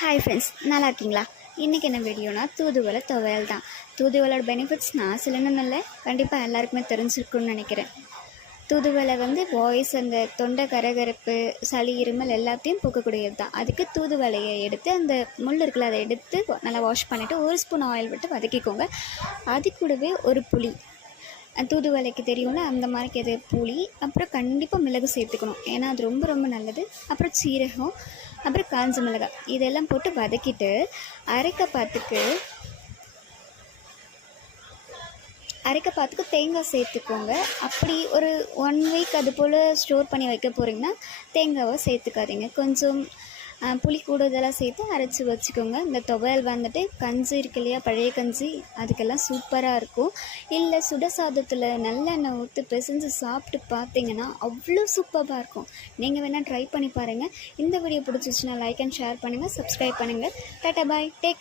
Hi friends, நல்லா இருக்கீங்களா? இன்றைக்கி என்ன வீடியோனா தூதுவளை துவையல் தான். தூதுவளோட பெனிஃபிட்ஸ் நான் சொல்லணும்னு இல்லை, கண்டிப்பாக எல்லாருக்குமே தெரிஞ்சிருக்குன்னு நினைக்கிறேன். தூதுவளை வாய்ஸ், அந்த தொண்டை கரகரப்பு, சளி, இருமல் எல்லாத்தையும் போக்கக்கூடியது தான். அதுக்கு தூதுவளையை எடுத்து அந்த முள் இருக்குல்ல அதை எடுத்து நல்லா வாஷ் பண்ணிவிட்டு 1 ஸ்பூன் ஆயில் விட்டு வதக்கிக்கோங்க. அது கூடவே ஒரு புளி, தூதுவளைக்கு தெரியும்ல அந்த மாதிரி இது புளி, அப்புறம் கண்டிப்பாக மிளகு சேர்த்துக்கணும், ஏன்னா அது ரொம்ப ரொம்ப நல்லது. அப்புறம் சீரகம், அப்புறம் காஞ்ச மிளகாய், இதெல்லாம் போட்டு வதக்கிட்டு அரைக்க பார்த்துக்கு தேங்காய் சேர்த்துக்கோங்க. அப்படி ஒரு 1 வீக் அது போல் ஸ்டோர் பண்ணி வைக்க போகிறீங்கன்னா தேங்காவை சேர்த்துக்காதீங்க. கொஞ்சம் புளி கூடுதலாக சேர்த்து அரைச்சி வச்சுக்கோங்க. இந்த துவையல் கஞ்சி இருக்கு இல்லையா, பழைய கஞ்சி, அதுக்கெல்லாம் சூப்பராக இருக்கும். இல்லை சுட சாதத்தில் நல்லெண்ணெய் ஊற்றி பிசைஞ்சு சாப்பிட்டு பார்த்தீங்கன்னா அவ்வளோ சூப்பராக இருக்கும். நீங்கள் வேணால் ட்ரை பண்ணி பாருங்கள். இந்த வீடியோ பிடிச்சிச்சுன்னா லைக் அண்ட் ஷேர் பண்ணுங்கள், சப்ஸ்கிரைப் பண்ணுங்கள். டாட்டா பாய், டேக் கேர்.